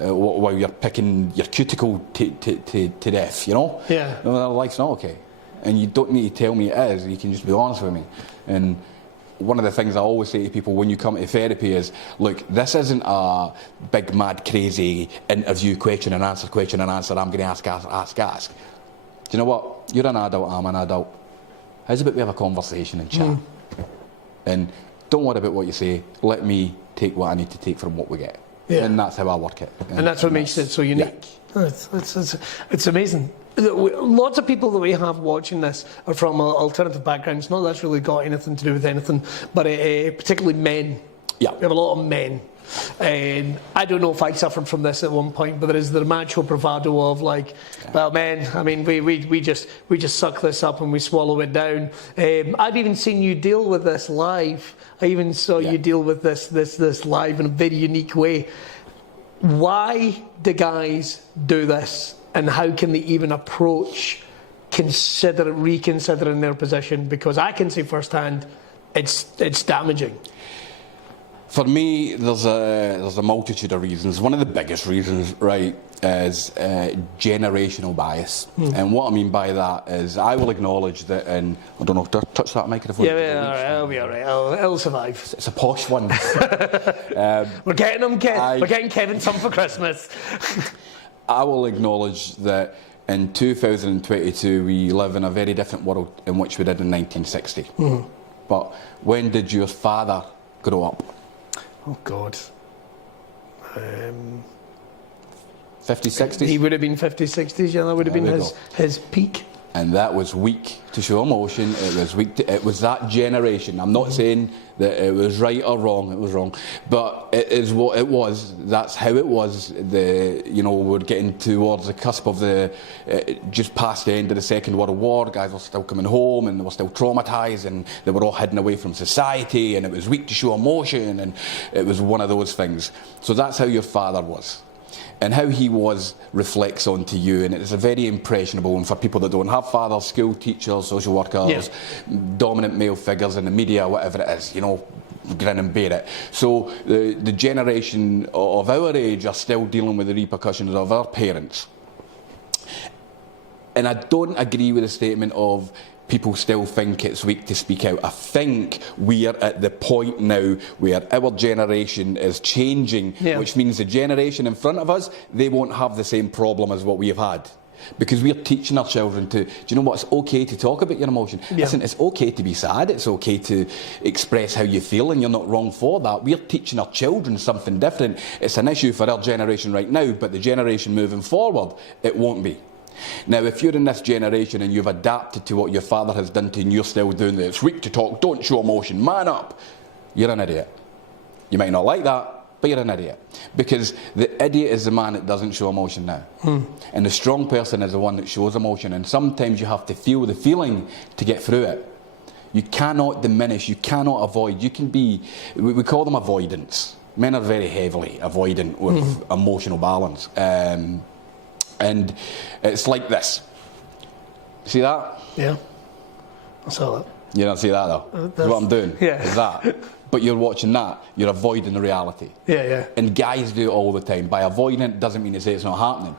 while you're picking your cuticle to death, you know? No, life's not okay. And you don't need to tell me it is, you can just be honest with me. And one of the things I always say to people when you come to therapy is, look, this isn't a big, mad, crazy interview, question and answer, I'm going to ask. Do you know what? You're an adult, I'm an adult. How's about we have a conversation and chat? And don't worry about what you say. Let me take what I need to take from what we get. And that's how I work it. And that's what makes it so unique. It's amazing. Lots of people that we have watching this are from alternative backgrounds. Not that's really got anything to do with anything, but particularly men. We have a lot of men. And I don't know if I suffered from this at one point, but there is the macho bravado of like, well, men, I mean, we just suck this up and we swallow it down. I've even seen you deal with this live. I even saw you deal with this live in a very unique way. Why do guys do this? And how can they even approach reconsidering their position? Because I can say firsthand, it's damaging. For me, there's a multitude of reasons. One of the biggest reasons, right, is generational bias. And what I mean by that is I will acknowledge that in, I don't know, touch that microphone. Yeah, all right, I'll be all right. I'll survive. It's a posh one. We're getting them, we're getting Kevin some for Christmas. I will acknowledge that in 2022 we live in a very different world in which we did in 1960. But when did your father grow up? Oh God. 50s, 60s? He would have been 50s, 60s, yeah, that would have been his peak. And that was weak to show emotion. It was weak. It was that generation. I'm not saying that it was right or wrong. It was wrong, but it is what it was. That's how it was. We're getting towards the cusp of just past the end of the Second World War. Guys were still coming home, and they were still traumatised, and they were all hidden away from society. And it was weak to show emotion, and it was one of those things. So that's how your father was. And how he was reflects onto you, and it's a very impressionable. And for people that don't have fathers, school teachers, social workers, dominant male figures in the media, whatever it is, grin and bear it. So the generation of our age are still dealing with the repercussions of our parents. And I don't agree with the statement of people still think it's weak to speak out. I think we are at the point now where our generation is changing, which means the generation in front of us, they won't have the same problem as what we have had. Because we're teaching our children do you know what, it's okay to talk about your emotion. Listen, it's okay to be sad, it's okay to express how you feel, and you're not wrong for that. We're teaching our children something different. It's an issue for our generation right now, but the generation moving forward, it won't be. Now, if you're in this generation and you've adapted to what your father has done to you and you're still doing that, it's weak to talk, don't show emotion, man up, you're an idiot. You might not like that, but you're an idiot. Because the idiot is the man that doesn't show emotion now. And the strong person is the one that shows emotion. And sometimes you have to feel the feeling to get through it. You cannot diminish, you cannot avoid. You can be, we call them avoidance. Men are very heavily avoidant with emotional balance. And it's like this. See that? Yeah. I saw that. You don't see that though? That's what I'm doing. Yeah. Is that. But you're watching that, you're avoiding the reality. Yeah. And guys do it all the time. By avoiding it doesn't mean to say it's not happening.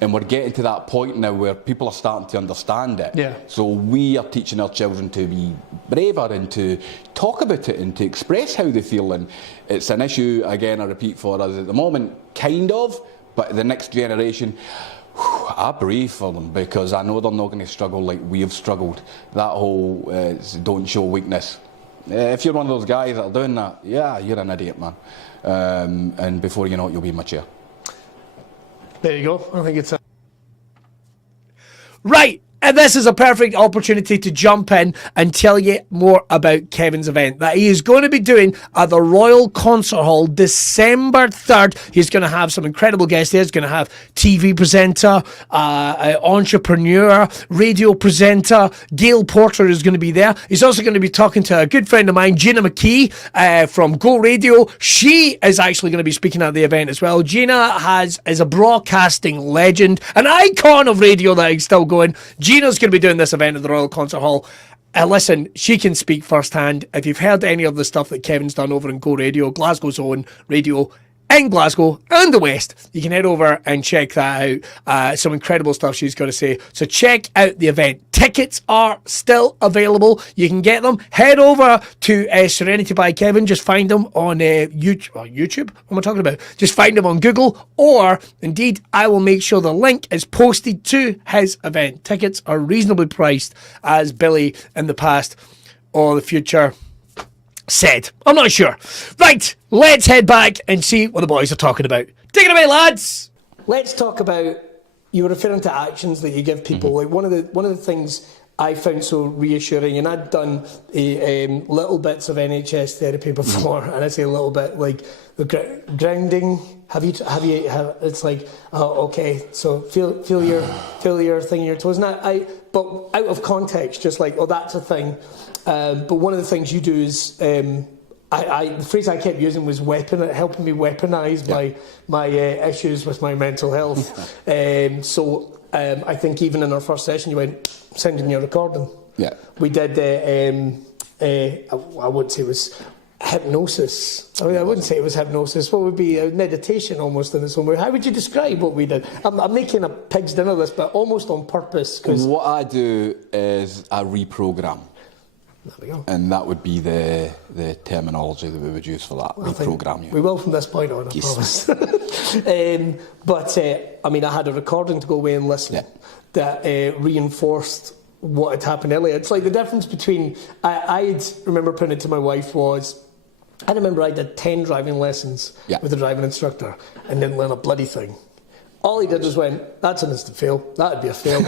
And we're getting to that point now where people are starting to understand it. Yeah. So we are teaching our children to be braver and to talk about it and to express how they feel. And it's an issue, again, I repeat, for us at the moment, kind of, but the next generation, I breathe for them because I know they're not going to struggle like we have struggled. That whole don't show weakness. If you're one of those guys that are doing that, yeah, you're an idiot, man. And before you know it, you'll be in my chair. There you go. I think it's right. And this is a perfect opportunity to jump in and tell you more about Kevin's event that he is going to be doing at the Royal Concert Hall December 3rd. He's going to have some incredible guests there. He's going to have TV presenter, entrepreneur, radio presenter. Gail Porter is going to be there. He's also going to be talking to a good friend of mine, Gina McKee from Go Radio. She is actually going to be speaking at the event as well. Gina is a broadcasting legend, an icon of radio that is still going. Gina's going to be doing this event at the Royal Concert Hall. Listen, she can speak firsthand. If you've heard any of the stuff that Kevin's done over in Go Radio, Glasgow's own radio in Glasgow and the West, you can head over and check that out. Some incredible stuff she's got to say. So check out the event. Tickets are still available. You can get them. Head over to Serenity by Kevin. Just find them on YouTube. What am I talking about? Just find them on Google, or indeed, I will make sure the link is posted to his event. Tickets are reasonably priced, as Billy in the past or the future said. I'm not sure. Right, let's head back and see what the boys are talking about. Take it away, lads. Let's talk about, you were referring to actions that you give people. Like one of the things I found so reassuring, and I'd done little bits of NHS therapy before, and I say a little bit, like the grounding. Have you? It's like, oh, okay. So feel your thing in your toes. But out of context, just like, oh, that's a thing. But one of the things you do is, the phrase I kept using was helping me weaponise my issues with my mental health. So I think even in our first session, you went, send in your recording. Yeah. We did, I wouldn't say it was hypnosis. I mean, I wouldn't say it was hypnosis. What would be a meditation almost in its own way? How would you describe what we did? I'm making a pig's dinner list, but almost on purpose. Cause what I do is I reprogram. There we go. And that would be the terminology that we would use for that. Reprogram you. We will from this point on, I promise. But I mean, I had a recording to go away and listen that reinforced what had happened earlier. It's like the difference between I'd remember putting it to my wife was I remember I did 10 driving lessons with a driving instructor and didn't learn a bloody thing. All he did was went, that's an instant fail. That'd be a fail.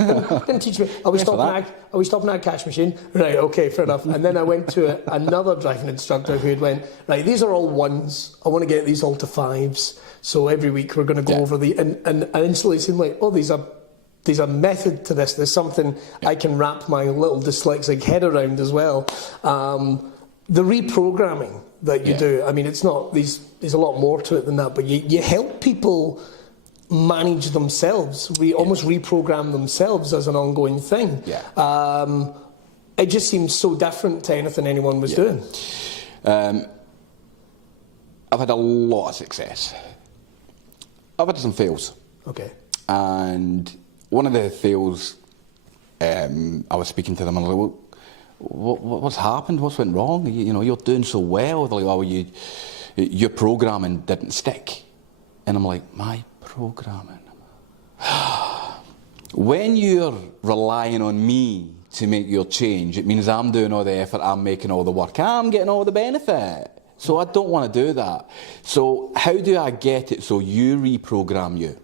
Didn't teach me. Are we stopping at a cash machine? Right, okay, fair enough. And then I went to another driving instructor who had went, right, these are all ones. I want to get these all to fives. So every week we're going to go over the... And I instantly seemed like, oh, there's a method to this. There's something I can wrap my little dyslexic head around as well. The reprogramming that you do, I mean, it's not... There's a lot more to it than that, but you help people manage themselves, almost reprogram themselves as an ongoing thing. It just seems so different to anything anyone was doing. I've had a lot of success. I've had some fails. Okay. And one of the fails, I was speaking to them and I was like, what's happened? What's went wrong? You know, you're doing so well. They're like, oh, your programming didn't stick. And I'm like, my programming. When you're relying on me to make your change, it means I'm doing all the effort, I'm making all the work, I'm getting all the benefit. So I don't want to do that. So how do I get it so you reprogram you?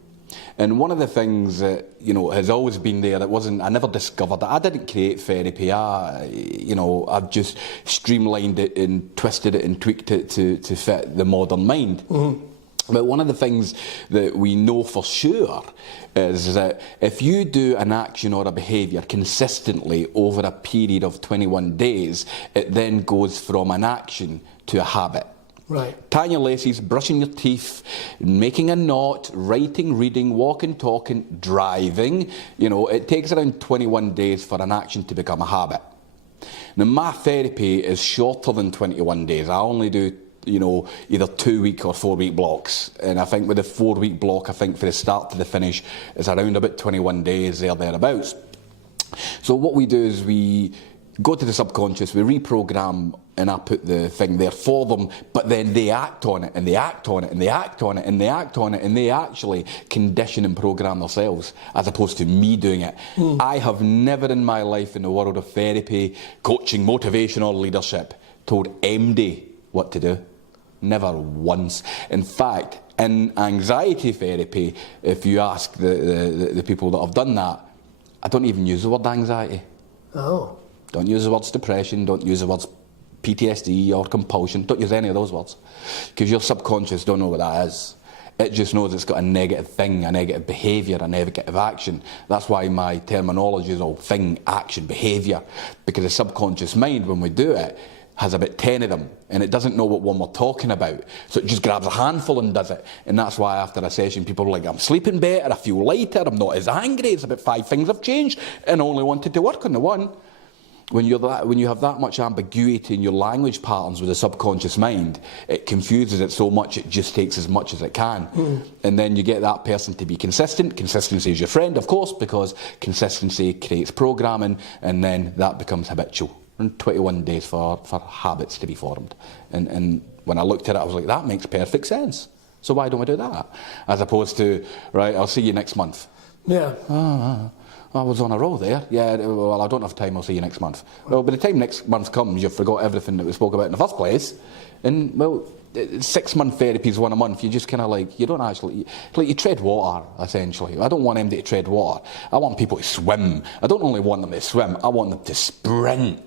And one of the things that, you know, has always been there, I never discovered that. I didn't create therapy. I've just streamlined it and twisted it and tweaked it to fit the modern mind. Mm-hmm. But one of the things that we know for sure is that if you do an action or a behaviour consistently over a period of 21 days, it then goes from an action to a habit. Right. Tying your laces, brushing your teeth, making a knot, writing, reading, walking, talking, driving. You know, it takes around 21 days for an action to become a habit. Now, my therapy is shorter than 21 days. I only do, you know, either 2-week or 4-week blocks. And I think with the 4-week block, I think for the start to the finish, is around about 21 days thereabouts. So what we do is we go to the subconscious, we reprogram, and I put the thing there for them, but then they act on it, and they act on it, and they act on it, and they act on it, and they actually condition and program themselves, as opposed to me doing it. I have never in my life in the world of therapy, coaching, motivation, or leadership told MD what to do. Never once. In fact, in anxiety therapy, if you ask the people that have done that, I don't even use the word anxiety. Oh. Don't use the words depression, don't use the words PTSD or compulsion, don't use any of those words. Because your subconscious don't know what that is. It just knows it's got a negative thing, a negative behaviour, a negative action. That's why my terminology is all thing, action, behaviour. Because the subconscious mind, when we do it, has about 10 of them, and it doesn't know what one we're talking about. So it just grabs a handful and does it. And that's why after a session, people are like, I'm sleeping better, I feel lighter, I'm not as angry, it's about 5 things I've changed, and I only wanted to work on the one. When you have that much ambiguity in your language patterns with the subconscious mind, it confuses it so much it just takes as much as it can. And then you get that person to be consistent. Consistency is your friend, of course, because consistency creates programming, and then that becomes habitual. And 21 days for habits to be formed. And when I looked at it, I was like, that makes perfect sense. So why don't we do that? As opposed to, right, I'll see you next month. Yeah. I was on a roll there. Yeah, well, I don't have time, I'll see you next month. Well, by the time next month comes, you've forgot everything that we spoke about in the first place. And, well, 6-month therapy is 1 a month. You just kind of like, you don't actually, like you tread water, essentially. I don't want them to tread water. I want people to swim. I don't only want them to swim, I want them to sprint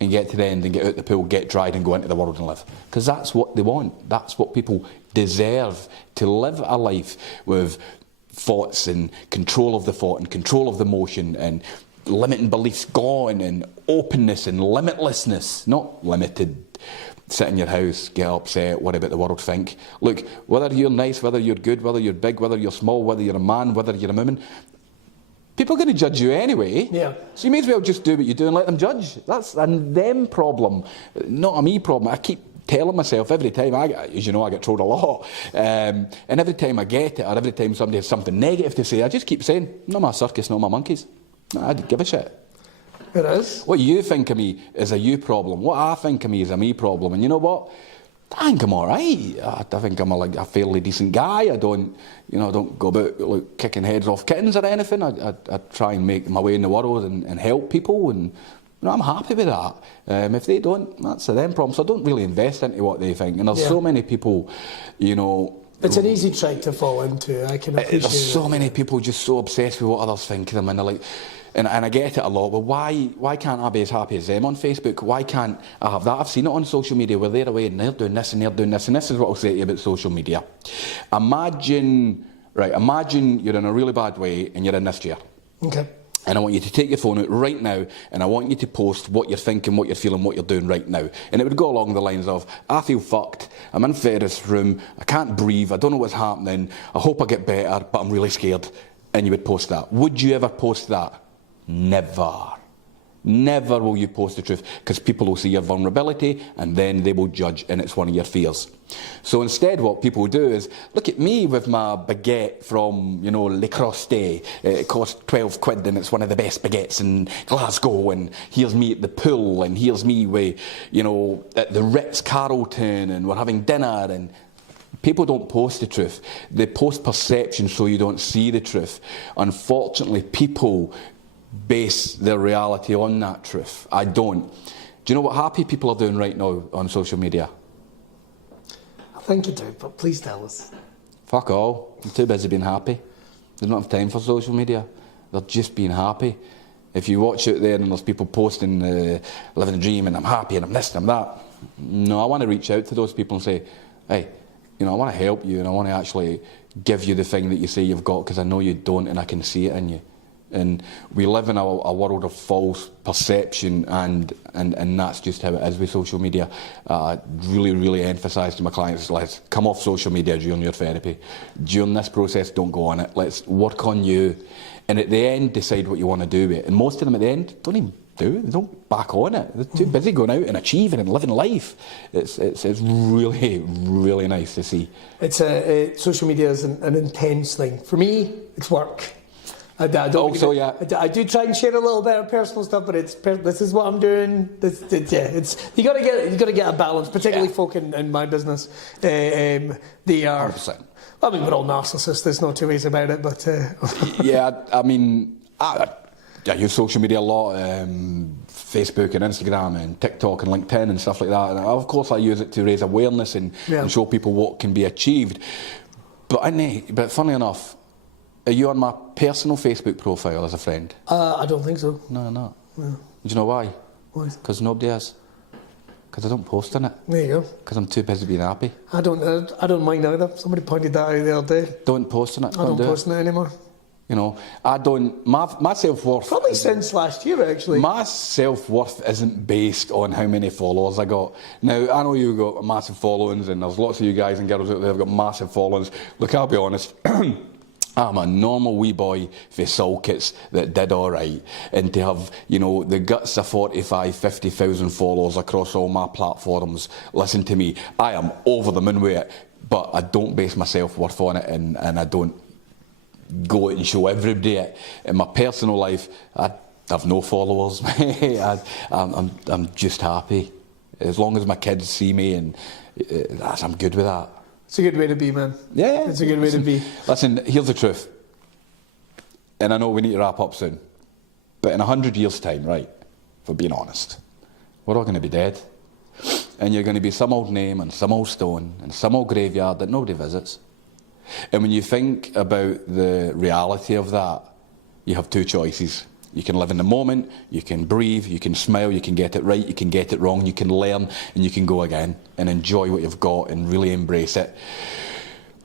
and get to the end and get out the pool, get dried and go into the world and live. Because that's what they want. That's what people deserve, to live a life with thoughts and control of the thought and control of the emotion and limiting beliefs gone and openness and limitlessness, not limited. Sit in your house, get upset, worry about the world think. Look, whether you're nice, whether you're good, whether you're big, whether you're small, whether you're a man, whether you're a woman, people are going to judge you anyway. Yeah. So you may as well just do what you do and let them judge. That's a them problem, not a me problem. I keep telling myself every time, as you know, I get trolled a lot, and every time I get it, or every time somebody has something negative to say, I just keep saying, not my circus, not my monkeys. I don't give a shit. It is. What you think of me is a you problem. What I think of me is a me problem. And you know what? I think I'm all right. I think I'm a fairly decent guy. I don't go about kicking heads off kittens or anything. I try and make my way in the world and help people, and I'm happy with that. If they don't, that's a them problem. So I don't really invest into what they think. And there's so many people, It's an easy trick to fall into. I can appreciate there's so many people just so obsessed with what others think of them, and they're like, and I get it a lot. Well, why can't I be as happy as them on Facebook? Why can't I have that? I've seen it on social media where they're away and they're doing this and they're doing this, and this is what I'll say to you about social media. Imagine you're in a really bad way and you're in this chair. Okay. And I want you to take your phone out right now, and I want you to post what you're thinking, what you're feeling, what you're doing right now. And it would go along the lines of, I feel fucked, I'm in Ferris room, I can't breathe, I don't know what's happening, I hope I get better, but I'm really scared. And you would post that. Would you ever post that? Never. Never will you post the truth, because people will see your vulnerability and then they will judge, and it's one of your fears. So instead what people do is, look at me with my baguette from, Le Crostet. It costs 12 quid and it's one of the best baguettes in Glasgow, and here's me at the pool, and here's me with, at the Ritz-Carlton, and we're having dinner. And people don't post the truth. They post perception so you don't see the truth. Unfortunately, people base their reality on that truth. I don't. Do you know what happy people are doing right now on social media? I think you do, but please tell us. Fuck all. I'm too busy being happy. They don't have time for social media. They're just being happy. If you watch it there and there's people posting living the dream and I'm happy and I'm this and I'm that. No, I want to reach out to those people and say, hey, I want to help you, and I want to actually give you the thing that you say you've got, because I know you don't and I can see it in you. And we live in a world of false perception, and that's just how it is with social media. Really, really emphasise to my clients, let's come off social media during your therapy. During this process, don't go on it. Let's work on you. And at the end, decide what you want to do with it. And most of them at the end don't even do it. They don't back on it. They're too busy going out and achieving and living life. It's really, really nice to see. It's social media is an intense thing. For me, it's work. I do try and share a little bit of personal stuff, but this is what I'm doing. You got to get a balance, particularly folk in my business. They are. 100%. I mean, we're all narcissists. There's no two ways about it. But yeah, I mean, I use social media a lot, Facebook and Instagram and TikTok and LinkedIn and stuff like that. And of course, I use it to raise awareness and show people what can be achieved. But funnily enough, are you on my personal Facebook profile as a friend? I don't think so. No, I'm not. No. Do you know why? Why? Because nobody is. Because I don't post on it. There you go. Because I'm too busy being happy. I don't mind either. Somebody pointed that out the other day. Don't post on it. I don't post on it anymore. I don't. My self-worth. Probably since last year, actually. My self-worth isn't based on how many followers I got. Now, I know you've got massive followings, and there's lots of you guys and girls out there who've got massive followings. Look, I'll be honest. I'm a normal wee boy for Sulkits that did all right, and to have, the guts of 45, 50,000 followers across all my platforms, listen to me, I am over the moon with it, but I don't base my self-worth on it, and I don't go out and show everybody it. In my personal life, I have no followers. I'm just happy. As long as my kids see me, and I'm good with that. It's a good way to be, man. Yeah. It's a good way to be. Listen, here's the truth. And I know we need to wrap up soon. But in 100 years' time, right, for being honest, we're all going to be dead. And you're going to be some old name and some old stone and some old graveyard that nobody visits. And when you think about the reality of that, you have two choices. You can live in the moment, you can breathe, you can smile, you can get it right, you can get it wrong, you can learn, and you can go again and enjoy what you've got and really embrace it.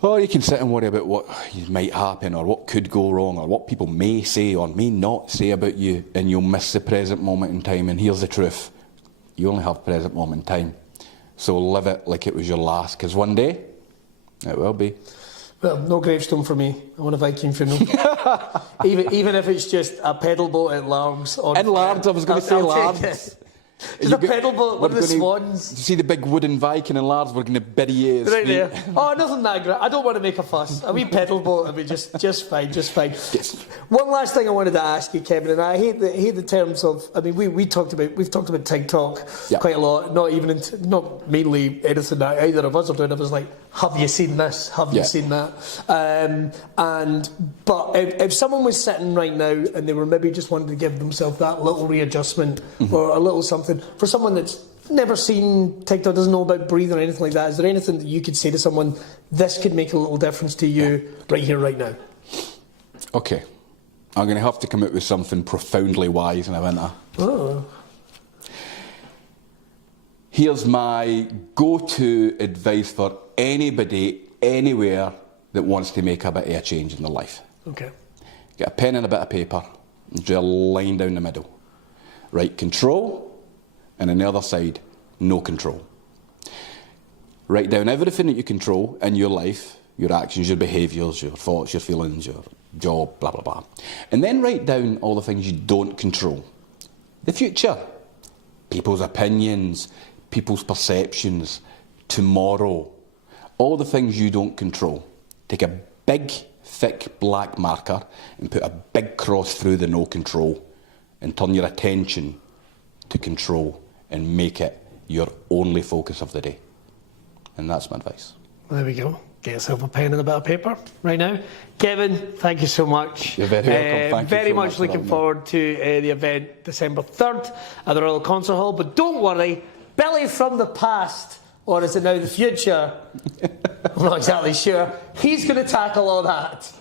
Or you can sit and worry about what might happen, or what could go wrong, or what people may say or may not say about you, and you'll miss the present moment in time. And here's the truth. You only have present moment in time. So live it like it was your last, because one day, it will be. Well, no gravestone for me. I want a Viking funeral. even if it's just a pedal boat at Largs. In Largs, I was going to say Largs. Just a pedal boat, one of the swans. You see the big wooden Viking and lads, we're going to bury you. Right there. Oh, nothing that great. I don't want to make a fuss. A wee pedal boat would be just fine, just fine. Yes. One last thing I wanted to ask you, Kevin, and I hate the terms of. I mean, we've talked about TikTok quite a lot. Not mainly anything that either of us are doing. I was like, have you seen this? Have you seen that? But if someone was sitting right now and they were maybe just wanting to give themselves that little readjustment or a little something. For someone that's never seen TikTok, doesn't know about breathing or anything like that, is there anything that you could say to someone, this could make a little difference to you right here, right now? Okay. I'm going to have to come up with something profoundly wise now, aren't I? Oh. Here's my go-to advice for anybody, anywhere, that wants to make a bit of a change in their life. Okay. Get a pen and a bit of paper and draw a line down the middle. Write control, and on the other side, no control. Write down everything that you control in your life, your actions, your behaviours, your thoughts, your feelings, your job, blah, blah, blah. And then write down all the things you don't control. The future, people's opinions, people's perceptions, tomorrow, all the things you don't control. Take a big, thick black marker and put a big cross through the no control and turn your attention to control and make it your only focus of the day. And that's my advice. There we go. Get yourself a pen and a bit of paper right now. Kevin, thank you so much. You're very welcome. Thank you very so much looking forward to the event December 3rd at the Royal Concert Hall. But don't worry, Billy from the past, or is it now the future? I'm not exactly sure. He's going to tackle all that.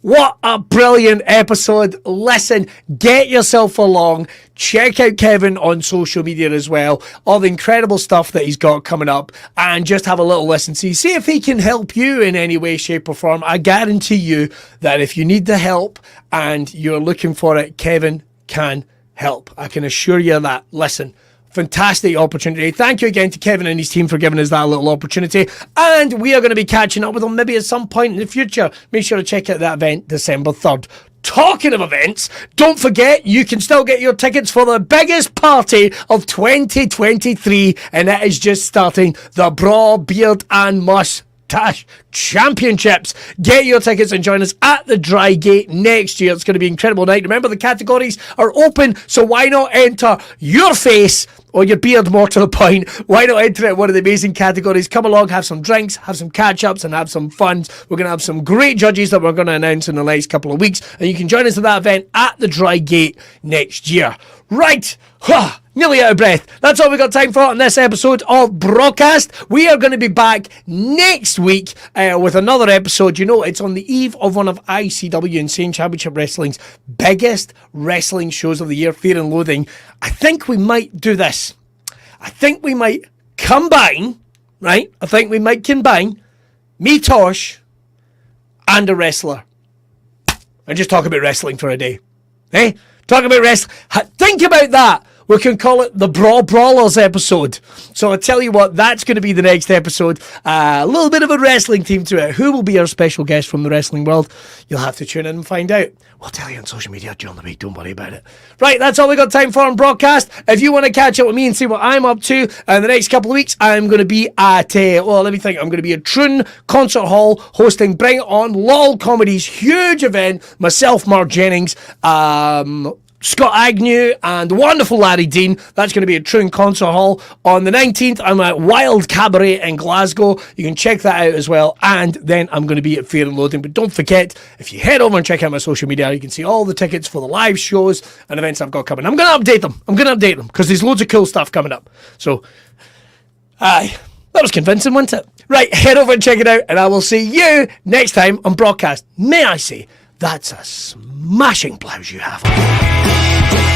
What a brilliant episode. Listen, get yourself along. Check out Kevin on social media as well. All the incredible stuff that he's got coming up. And just have a little listen. See if he can help you in any way, shape or form. I guarantee you that if you need the help and you're looking for it, Kevin can help. I can assure you that. Listen. Fantastic opportunity. Thank you again to Kevin and his team for giving us that little opportunity. And we are going to be catching up with him maybe at some point in the future. Make sure to check out that event December 3rd. Talking of events, don't forget you can still get your tickets for the biggest party of 2023, and it is just starting, the Braw, Beard and Mustache Championships. Get your tickets and join us at the Dry Gate next year. It's going to be an incredible night. Remember, the categories are open, so why not enter your face or your beard, more to the point. Why not enter it in one of the amazing categories? Come along, have some drinks, have some catch-ups, and have some fun. We're going to have some great judges that we're going to announce in the next couple of weeks, and you can join us at that event at the Dry Gate next year. Right. Nearly out of breath. That's all we got time for on this episode of BRAWCAST. We are going to be back next week with another episode. You know, it's on the eve of one of ICW Insane Championship Wrestling's biggest wrestling shows of the year, Fear and Loathing. I think we might do this. I think we might combine, right? I think we might combine me, Tosh, and a wrestler. And just talk about wrestling for a day. Eh? Talk about wrestling. Think about that. We can call it the Braw Brawlers episode. So I tell you what, that's going to be the next episode. A little bit of a wrestling theme to it. Who will be our special guest from the wrestling world? You'll have to tune in and find out. We'll tell you on social media during the week. Don't worry about it. Right, that's all we got time for on BRAWCAST. If you want to catch up with me and see what I'm up to in the next couple of weeks, I'm going to be at, I'm going to be at Troon Concert Hall hosting Bring It On LOL Comedy's huge event. Myself, Mark Jennings, Scott Agnew and wonderful Larry Dean. That's going to be at Troon Concert Hall on the 19th. I'm at Wild Cabaret in Glasgow. You can check that out as well. And then I'm going to be at Fear and Loathing. But don't forget, if you head over and check out my social media, you can see all the tickets for the live shows and events I've got coming. I'm going to update them because there's loads of cool stuff coming up. So, that was convincing, wasn't it? Right, head over and check it out, and I will see you next time on BRAWCAST. May I say, that's a smashing blouse you have on.